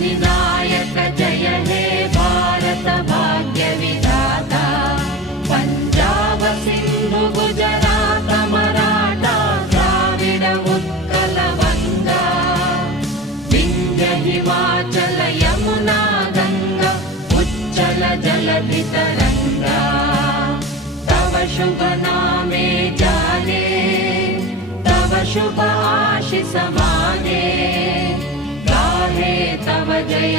विनायक जय हे भारत भाग्य विधाता पंजाब सिंधु गुजरात मराठा द्राविड उत्कल गंगा विंध्य हिमाचल यमुना गंगा उच्चल जलधि तरंगा तव शुभ नामे जाने तव शुभ आशीष माने गाहे तव जय